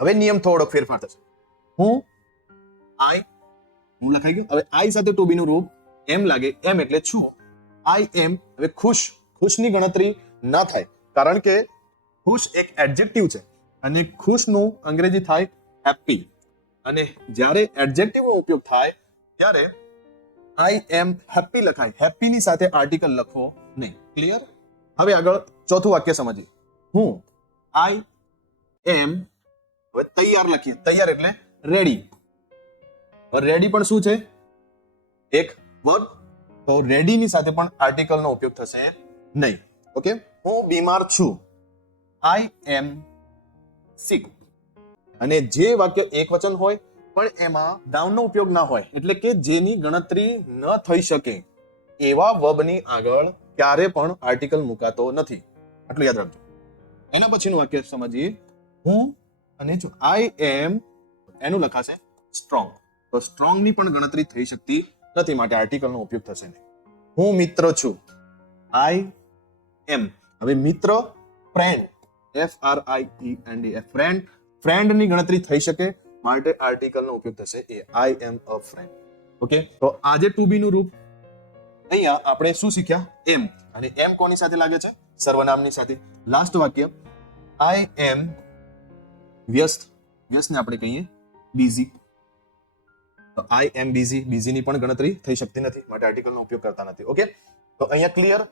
હવે નિયમ થોડો ફેરફાર થશે. હું લખાઈ ગયું. હવે આઈ સાથે ટુ બી નું રૂપ એમ લાગે. એમ એટલે છું. આઈ એમ. હવે ખુશની ગણતરી ન થાય, કારણ કે ખુશ એક એડજેક્ટિવ છે અને ખુશનું અંગ્રેજી થાય હેપી. અને જ્યારે એડજેક્ટિવ નો ઉપયોગ થાય ત્યારે આઈ એમ હેપી લખાય. હેપી ની સાથે આર્ટિકલ લખો નહીં. ક્લિયર? હવે આગળ ચોથું વાક્ય સમજીએ. હું આઈ એમ. હવે તૈયાર લખીએ. તૈયાર એટલે રેડી. રેડી પણ શું છે? એક વર્બ. તો રેડી ની સાથે પણ આર્ટિકલ નો ઉપયોગ થશે નહીં. ઓકે. હું બીમાર છું. આઈ એમ સિક. અને જે વાક્ય એક વચન હોય પણ એમાં નાઉન નો ઉપયોગ ના હોય, એટલે કે જેની ગણતરી ન થઈ શકે, એવા વર્બની આગળ ક્યારે પણ આર્ટિકલ મુકાતો નથી. આટલું યાદ રાખજો. એના પછીનું વાક્ય સમજીએ. હું અને જો આઈ એમ એનું લખાશે સ્ટ્રોંગ. તો સ્ટ્રોંગ ની પણ ગણતરી થઈ શકતી નથી, માટે આર્ટિકલ નો ઉપયોગ થશે નહીં. હું મિત્ર છું. આઈ એમ. હવે મિત્ર ફ્રેન્ડ. FRIEND. ફ્રેન્ડ ની ગણતરી થઈ શકે, માટે આર્ટિકલ નો ઉપયોગ થશે એ. આઈ એમ અ ફ્રેન્ડ. ઓકે. તો આજે ટુ બી નું રૂપ અહીંયા આપણે શું શીખ્યા? એમ. અને એમ કોની સાથે લાગે છે? સર્વનામની સાથે. લાસ્ટ વાક્ય આઈ એમ વ્યસ્ત. વ્યસ્તને આપણે કહીએ બિઝી. તો આઈ એમ બિઝી. બિઝી ની પણ ગણતરી થઈ શકતી નથી, માટે આર્ટિકલ નો ઉપયોગ કરતા નથી. ઓકે. તો અહીંયા ક્લિયર.